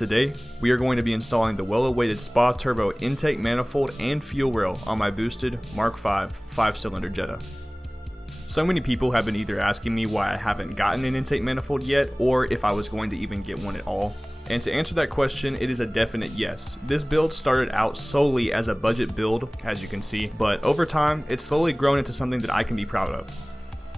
Today, we are going to be installing the well-awaited SPA turbo intake manifold and fuel rail on my boosted Mark V 5-cylinder Jetta. So many people have been either asking me why I haven't gotten an intake manifold yet, or if I was going to even get one at all. And to answer that question, it is a definite yes. This build started out solely as a budget build, as you can see, but over time, it's slowly grown into something that I can be proud of.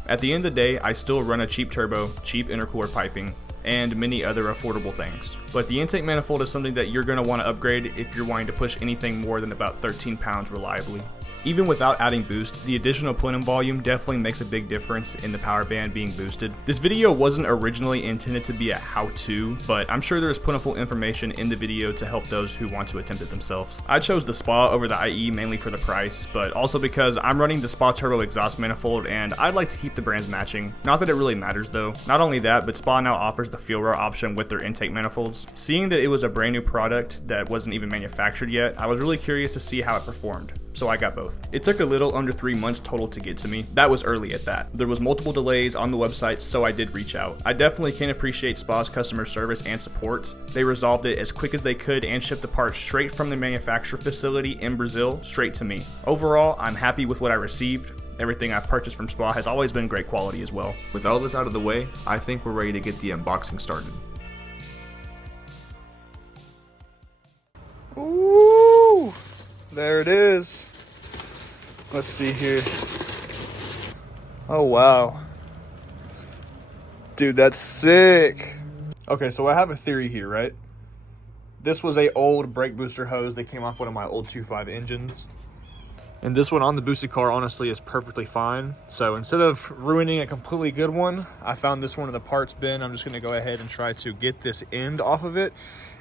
At the end of the day, I still run a cheap turbo, cheap intercooler piping, and many other affordable things. But the intake manifold is something that you're going to want to upgrade if you're wanting to push anything more than about 13 pounds reliably. Even without adding boost, the additional plenum volume definitely makes a big difference in the power band being boosted. This video wasn't originally intended to be a how-to, but I'm sure there is plentiful information in the video to help those who want to attempt it themselves. I chose the SPA over the IE mainly for the price, but also because I'm running the SPA turbo exhaust manifold and I'd like to keep the brands matching. Not that it really matters though. Not only that, but SPA now offers the fuel rail option with their intake manifolds. Seeing that it was a brand new product that wasn't even manufactured yet, I was really curious to see how it performed. So I got both. It took a little under 3 months total to get to me. That was early at that. There was multiple delays on the website, so I did reach out. I definitely can appreciate SPA's customer service and support. They resolved it as quick as they could and shipped the parts straight from the manufacturer facility in Brazil straight to me. Overall, I'm happy with what I received. Everything I've purchased from SPA has always been great quality as well. With all this out of the way, I think we're ready to get the unboxing started. Ooh, there it is. Let's see here. Oh wow, dude, that's sick. Okay, so I have a theory here, right? This was a old brake booster hose that came off one of my old 2.5 engines, and this one on the boosted car honestly is perfectly fine. So instead of ruining a completely good one, I found this one in the parts bin. I'm just gonna go ahead and try to get this end off of it.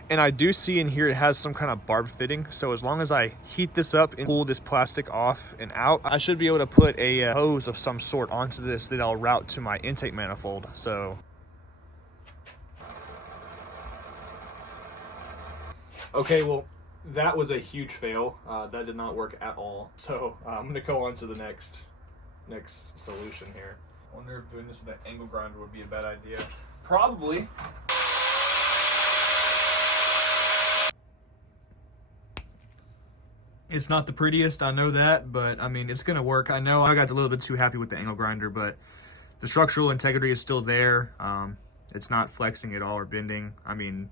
And I do see in here it has some kind of barb fitting. So as long as I heat this up and pull this plastic off and out, I should be able to put a hose of some sort onto this that I'll route to my intake manifold. So, okay, well, that was a huge fail. That did not work at all. So I'm gonna go on to the next solution here. I wonder if doing this with an angle grinder would be a bad idea. Probably. It's not the prettiest, I know that, but I mean, it's gonna work. I know I got a little bit too happy with the angle grinder, but the structural integrity is still there. It's not flexing at all or bending. I mean,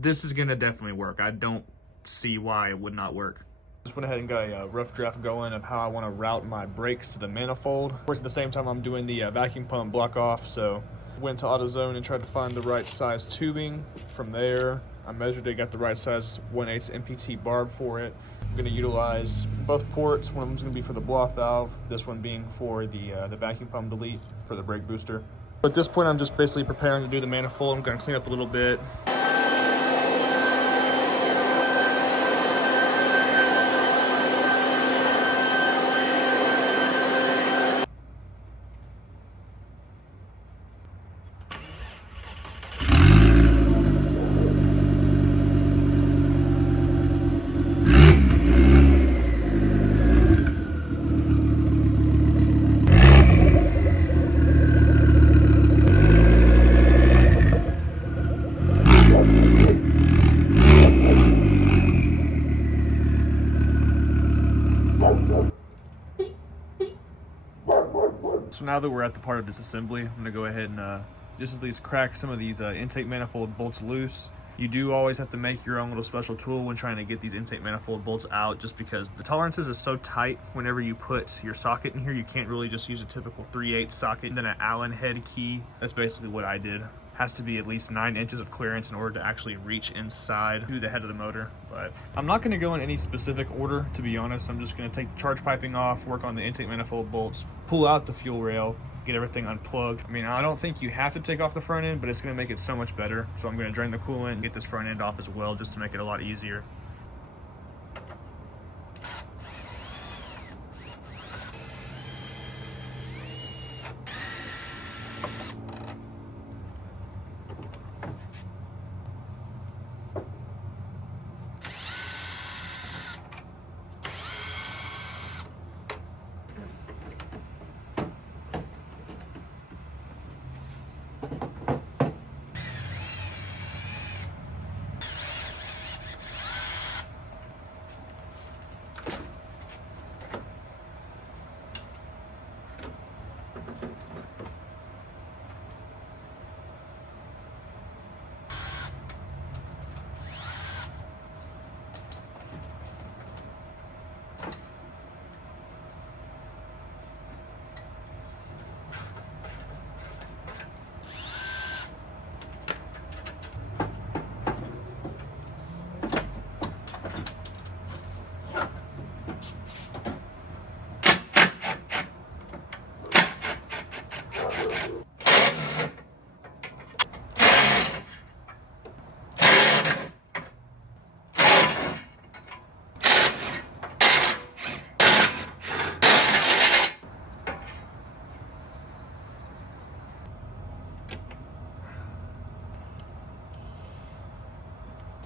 this is gonna definitely work. I don't see why it would not work. Just went ahead and got a rough draft going of how I wanna route my brakes to the manifold. Of course, at the same time, I'm doing the vacuum pump block off, so went to AutoZone and tried to find the right size tubing. From there, I measured it, got the right size 1/8 MPT barb for it. I'm going to utilize both ports. One of them is going to be for the blow-off valve, this one being for the vacuum pump delete for the brake booster. At this point, I'm just basically preparing to do the manifold. I'm going to clean up a little bit. So now that we're at the part of disassembly, I'm gonna go ahead and just at least crack some of these intake manifold bolts loose. You do always have to make your own little special tool when trying to get these intake manifold bolts out, just because the tolerances is so tight whenever you put your socket in here. You can't really just use a typical 3/8 socket and then an Allen head key. That's basically what I did. Has to be at least 9 inches of clearance in order to actually reach inside to the head of the motor. But I'm not gonna go in any specific order, to be honest. I'm just gonna take the charge piping off, work on the intake manifold bolts, pull out the fuel rail, get everything unplugged. I mean, I don't think you have to take off the front end, but it's gonna make it so much better. So I'm gonna drain the coolant and get this front end off as well, just to make it a lot easier.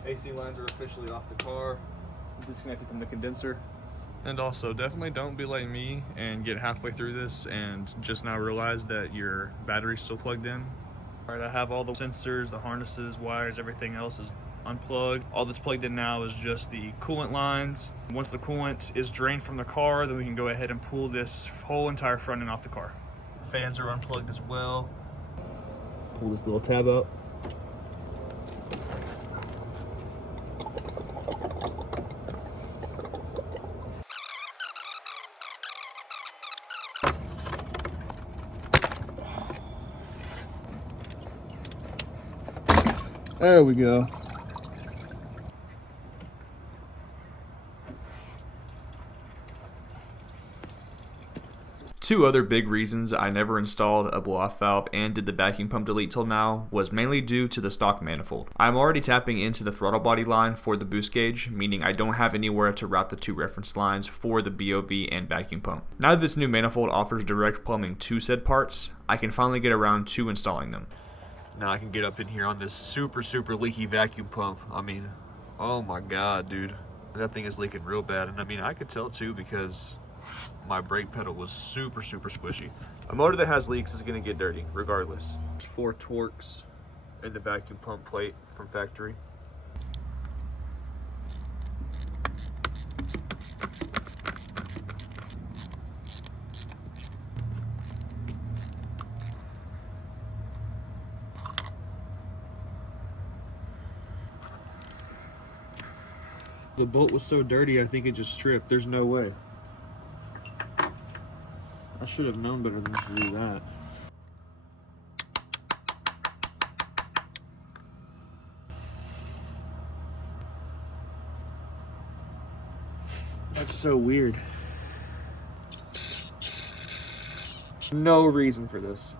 AC lines are officially off the car, disconnected from the condenser. And also, definitely don't be like me and get halfway through this and just now realize that your battery's still plugged in. All right, I have all the sensors, the harnesses, wires, everything else is unplugged. All that's plugged in now is just the coolant lines. Once the coolant is drained from the car, then we can go ahead and pull this whole entire front end off the car. Fans are unplugged as well. Pull this little tab up. There we go. Two other big reasons I never installed a blow-off valve and did the vacuum pump delete till now was mainly due to the stock manifold. I'm already tapping into the throttle body line for the boost gauge, meaning I don't have anywhere to route the two reference lines for the BOV and vacuum pump. Now that this new manifold offers direct plumbing to said parts, I can finally get around to installing them. Now I can get up in here on this super leaky vacuum pump. I mean, oh my God, dude. That thing is leaking real bad. And I mean, I could tell too because my brake pedal was super squishy. A motor that has leaks is gonna get dirty regardless. There's 4 Torx in the vacuum pump plate from factory. The bolt was so dirty, I think it just stripped. There's no way. I should have known better than to do that. That's so weird. No reason for this.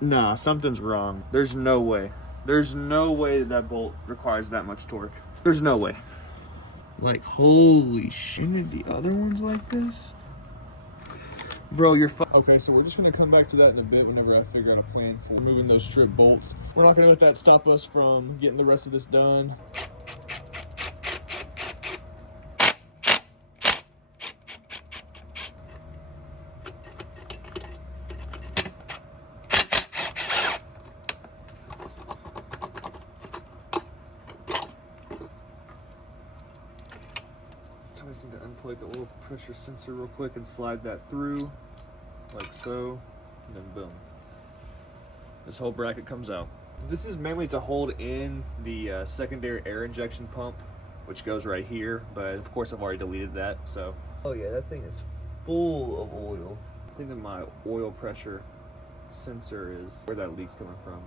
Nah, something's wrong. There's no way. There's no way that bolt requires that much torque. There's no way. Like, holy shit. Ain't the other ones like this? Bro, you're Okay, so we're just gonna come back to that in a bit whenever I figure out a plan for removing those strip bolts. We're not gonna let that stop us from getting the rest of this done. I just need to unplug the oil pressure sensor real quick and slide that through, like so, and then boom. This whole bracket comes out. This is mainly to hold in the secondary air injection pump, which goes right here, but of course I've already deleted that, so. Oh yeah, that thing is full of oil. I think that my oil pressure sensor is where that leak's coming from.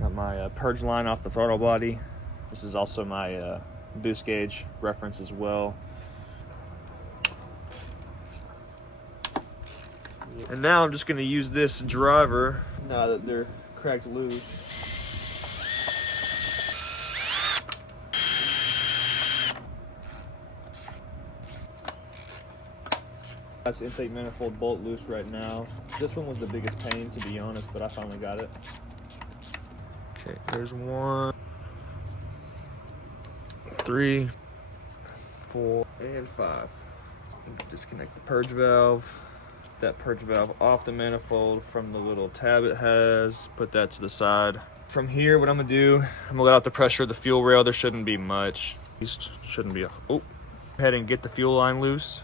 Got my purge line off the throttle body. This is also my boost gauge reference as well. And now I'm just going to use this driver now that they're cracked loose. That's the intake manifold bolt loose right now. This one was the biggest pain, to be honest, but I finally got it. Okay, there's 1, 3, 4, and 5. Disconnect the purge valve. That purge valve off the manifold from the little tab it has. Put that to the side. From here, what I'm gonna do, I'm gonna let out the pressure of the fuel rail. There shouldn't be much. These shouldn't be a, oh. Go ahead and get the fuel line loose.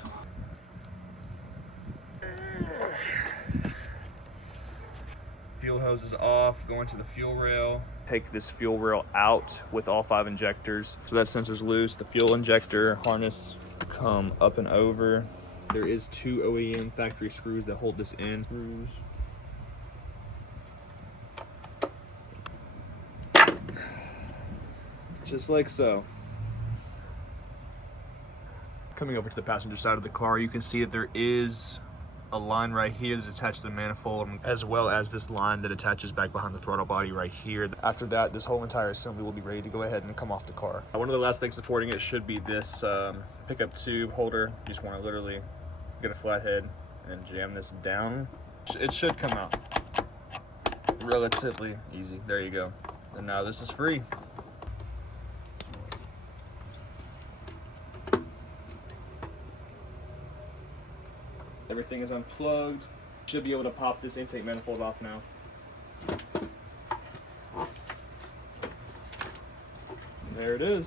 Fuel hose is off, going to the fuel rail. Take this fuel rail out with all 5 injectors. So that sensor's loose. The fuel injector harness come up and over. There is 2 OEM factory screws that hold this in. Screws. Just like so. Coming over to the passenger side of the car, you can see that there is a line right here that's attached to the manifold, as well as this line that attaches back behind the throttle body right here. After that, this whole entire assembly will be ready to go ahead and come off the car. One of the last things supporting it should be this pickup tube holder. You just want to literally get a flathead and jam this down. It should come out relatively easy. There you go. And now this is free. Everything is unplugged. Should be able to pop this intake manifold off now. There it is.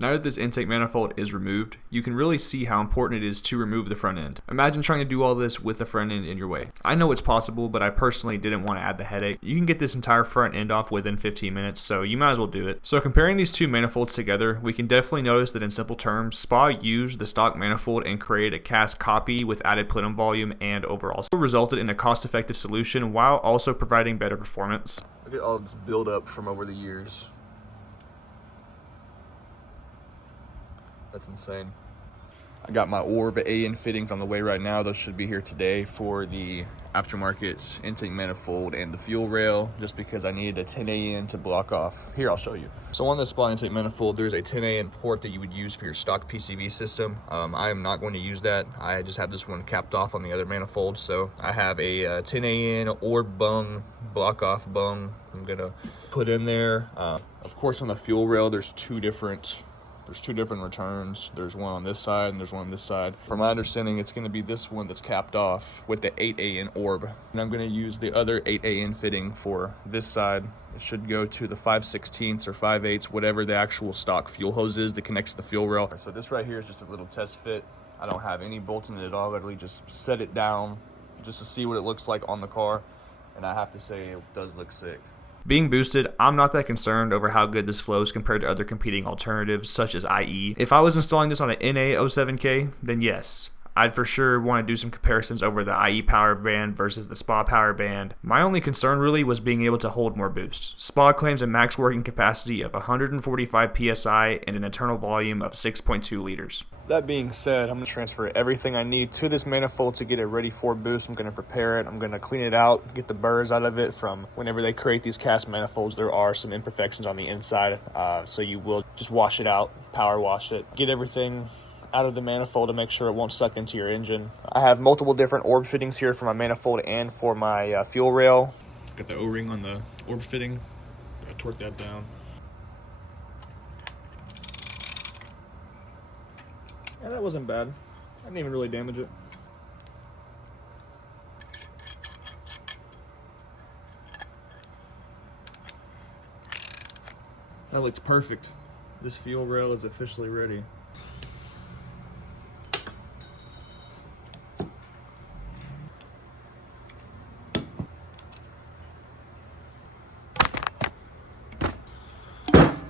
Now that this intake manifold is removed, you can really see how important it is to remove the front end. Imagine trying to do all this with the front end in your way. I know it's possible, but I personally didn't want to add the headache. You can get this entire front end off within 15 minutes, so you might as well do it. So comparing these two manifolds together, we can definitely notice that in simple terms, SPA used the stock manifold and created a cast copy with added plenum volume and overall still resulted in a cost-effective solution while also providing better performance. Look at all this buildup from over the years. That's insane. I got my Orb AN fittings on the way right now. Those should be here today for the aftermarket intake manifold and the fuel rail, just because I needed a 10 AN to block off. Here, I'll show you. So on the SPA intake manifold, there's a 10 AN port that you would use for your stock PCV system. I am not going to use that. I just have this one capped off on the other manifold. So I have a 10 AN Orb bung, block off bung I'm gonna put in there. Of course, on the fuel rail, there's two different returns. There's one on this side and there's one on this side. From my understanding, it's going to be this one that's capped off with the 8 AN Orb. And I'm going to use the other 8 AN fitting for this side. It should go to the 5/16 or 5/8, whatever the actual stock fuel hose is that connects the fuel rail. So this right here is just a little test fit. I don't have any bolts in it at all. I literally just set it down just to see what it looks like on the car. And I have to say, it does look sick. Being boosted, I'm not that concerned over how good this flows compared to other competing alternatives such as IE. If I was installing this on an NA07K, then yes, I'd for sure want to do some comparisons over the IE power band versus the SPA power band. My only concern really was being able to hold more boost. SPA claims a max working capacity of 145 PSI and an internal volume of 6.2 liters. That being said, I'm going to transfer everything I need to this manifold to get it ready for boost. I'm going to prepare it. I'm going to clean it out, get the burrs out of it from whenever they create these cast manifolds. There are some imperfections on the inside, so you will just wash it out, power wash it, get everything out of the manifold to make sure it won't suck into your engine. I have multiple different Orb fittings here for my manifold and for my fuel rail. Got the O-ring on the Orb fitting. I torque that down. Yeah, that wasn't bad. I didn't even really damage it. That looks perfect. This fuel rail is officially ready.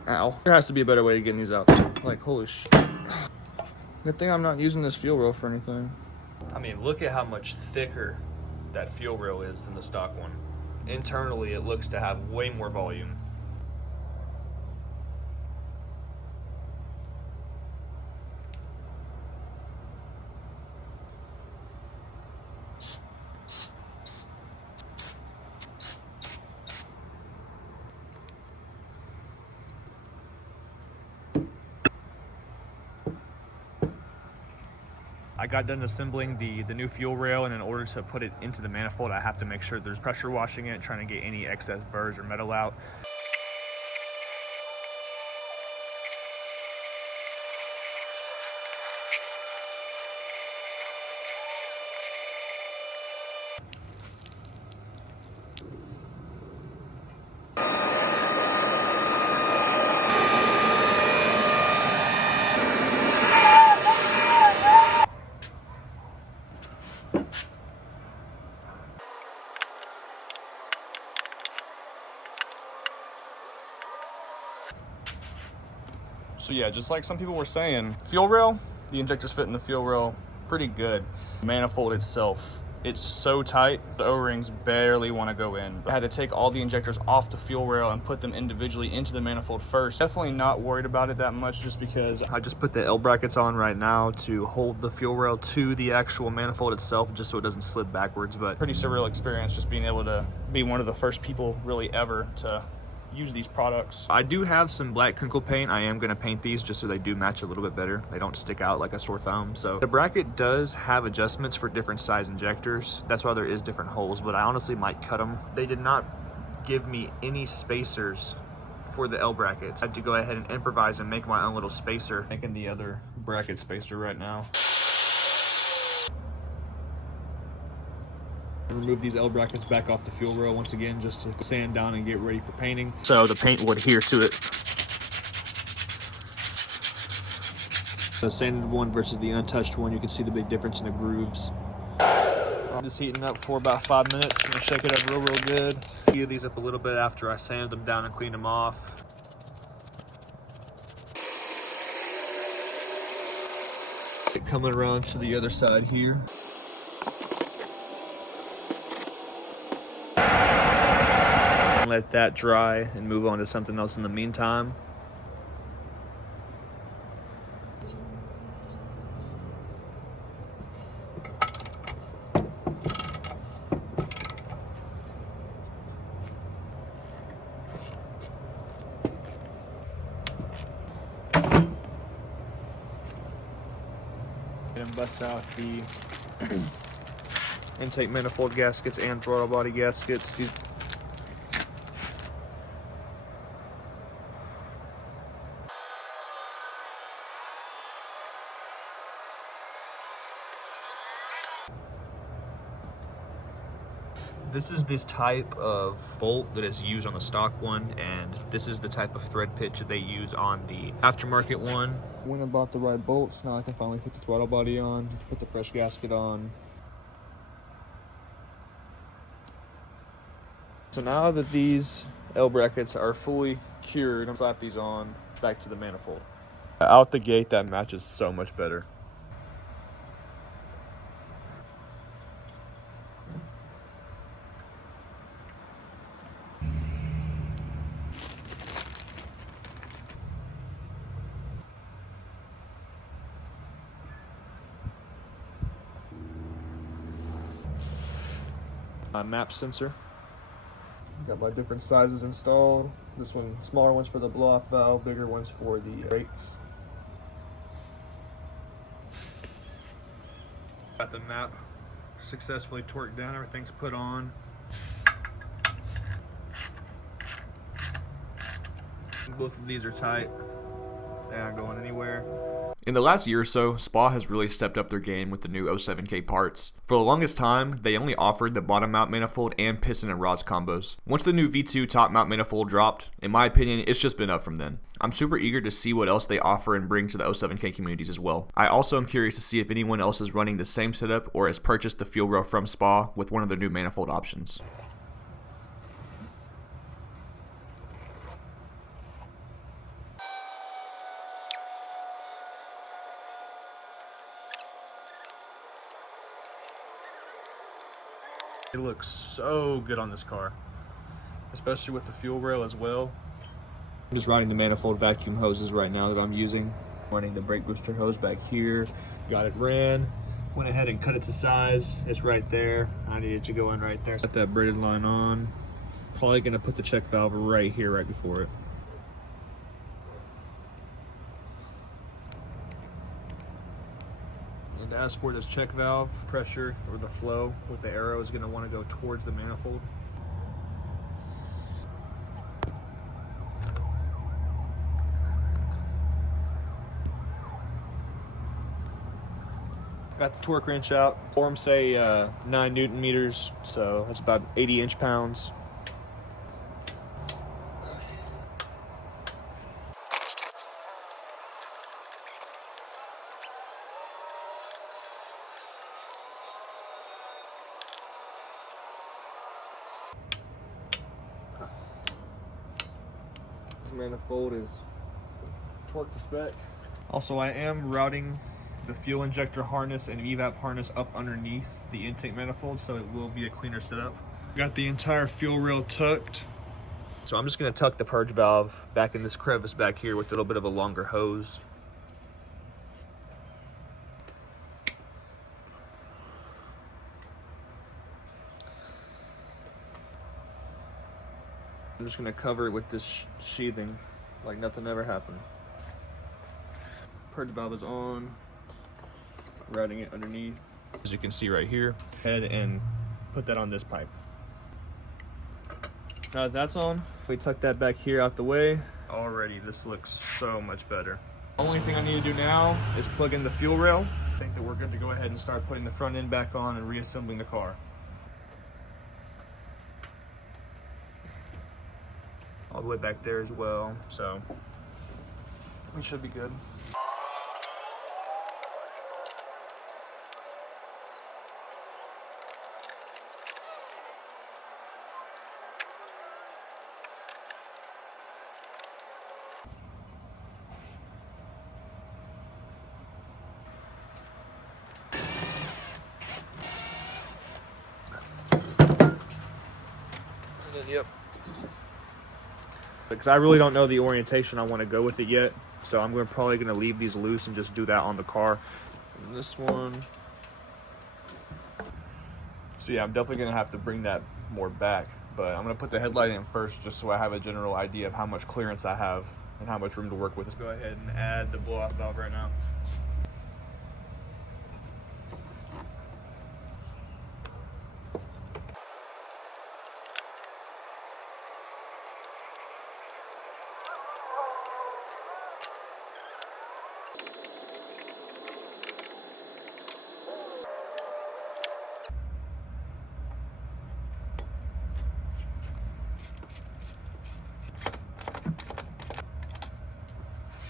Ow. There has to be a better way to get these out. Like, holy shit. Good thing I'm not using this fuel rail for anything. I mean, look at how much thicker that fuel rail is than the stock one. Internally, it looks to have way more volume. I got done assembling the new fuel rail, and in order to put it into the manifold, I have to make sure there's pressure washing it, trying to get any excess burrs or metal out. So yeah, just like some people were saying, fuel rail, the injectors fit in the fuel rail pretty good. The manifold itself It's so tight, the O-rings barely want to go in. I had to take all the injectors off the fuel rail and put them individually into the manifold first. Definitely not worried about it that much just because I just put the L brackets on right now to hold the fuel rail to the actual manifold itself just so it doesn't slip backwards. But pretty surreal experience just being able to be one of the first people really ever to use these products. I do have some black crinkle paint. I am going to paint these just so they do match a little bit better. They don't stick out like a sore thumb. So the bracket does have adjustments for different size injectors. That's why there is different holes, but I honestly might cut them. They did not give me any spacers for the L brackets. I had to go ahead and improvise and make my own little spacer. Making the other bracket spacer right now. Remove these L brackets back off the fuel rail once again just to sand down and get ready for painting. So the paint will adhere to it. The sanded one versus the untouched one, you can see the big difference in the grooves. This heating up for about 5 minutes. I'm gonna shake it up real good. Heat these up a little bit after I sanded them down and cleaned them off. Coming around to the other side here. Let that dry and move on to something else in the meantime. And bust out the intake manifold gaskets and throttle body gaskets. These This is this type of bolt that is used on the stock one, and this is the type of thread pitch that they use on the aftermarket one. Went and bought the right bolts. Now I can finally put the throttle body on, put the fresh gasket on. So now that these L brackets are fully cured, I'm gonna slap these on back to the manifold. Out the gate, that matches so much better. My map sensor. Got my different sizes installed. This one, smaller ones for the blow-off valve, bigger ones for the brakes. Got the map successfully torqued down, everything's put on. Both of these are tight. They're not going anywhere. In the last year or so, Spa has really stepped up their game with the new 07K parts. For the longest time, they only offered the bottom mount manifold and piston and rods combos. Once the new V2 top mount manifold dropped, in my opinion, it's just been up from then. I'm super eager to see what else they offer and bring to the 07K communities as well. I also am curious to see if anyone else is running the same setup or has purchased the fuel rail from Spa with one of their new manifold options. It looks so good on this car, especially with the fuel rail as well. I'm just running the manifold vacuum hoses right now that I'm using. Running the brake booster hose back here. Got it ran. Went ahead and cut it to size. It's right there. I need it to go in right there. Got that braided line on. Probably gonna put the check valve right here, right before it. And as for this check valve, pressure or the flow with the arrow is going to want to go towards the manifold. Got the torque wrench out. Forms say 9 Newton meters, so that's about 80 inch-pounds. This manifold is torque to spec. Also, I am routing the fuel injector harness and evap harness up underneath the intake manifold, so it will be a cleaner setup. Got the entire fuel rail tucked. So I'm just gonna tuck the purge valve back in this crevice back here with a little bit of a longer hose. I'm just gonna cover it with this sheathing like nothing ever happened. Purge valve is on, routing it underneath. As you can see right here, head and put that on this pipe. Now that that's on, we tuck that back here out the way. Already, this looks so much better. Only thing I need to do now is plug in the fuel rail. I think that we're good to go ahead and start putting the front end back on and reassembling the car. All the way back there as well, so we should be good. Yep. Because I really don't know the orientation I want to go with it yet, so I'm probably going to leave these loose and just do that on the car. And this one. So yeah, I'm definitely going to have to bring that more back, but I'm going to put the headlight in first just so I have a general idea of how much clearance I have and how much room to work with. Let's go ahead and add the blow-off valve right now.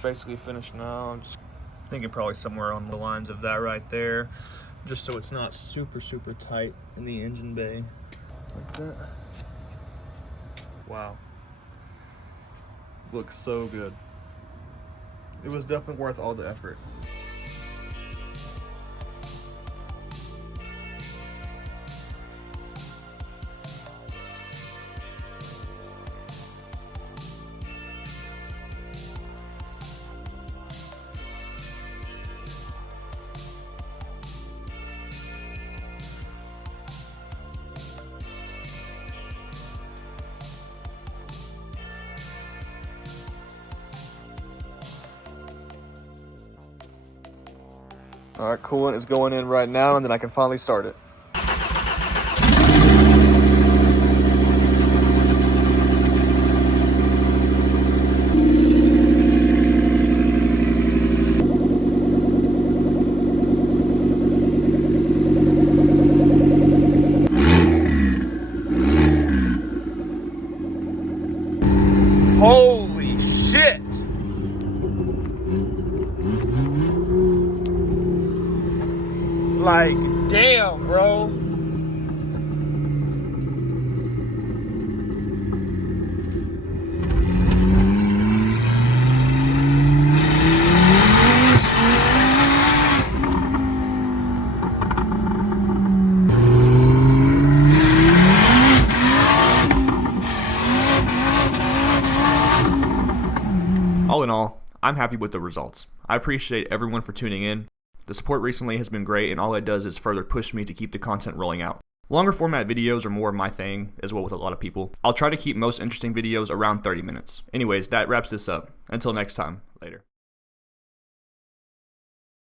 Basically finished now. Just thinking probably somewhere on the lines of that right there, just so it's not super tight in the engine bay like that. Wow, looks so good. It was definitely worth all the effort. All right, coolant is going in right now, and then I can finally start it. Holy shit! Like, damn, bro. All in all, I'm happy with the results. I appreciate everyone for tuning in. The support recently has been great, and all it does is further push me to keep the content rolling out. Longer format videos are more my thing, as well with a lot of people. I'll try to keep most interesting videos around 30 minutes. Anyways, that wraps this up. Until next time, later.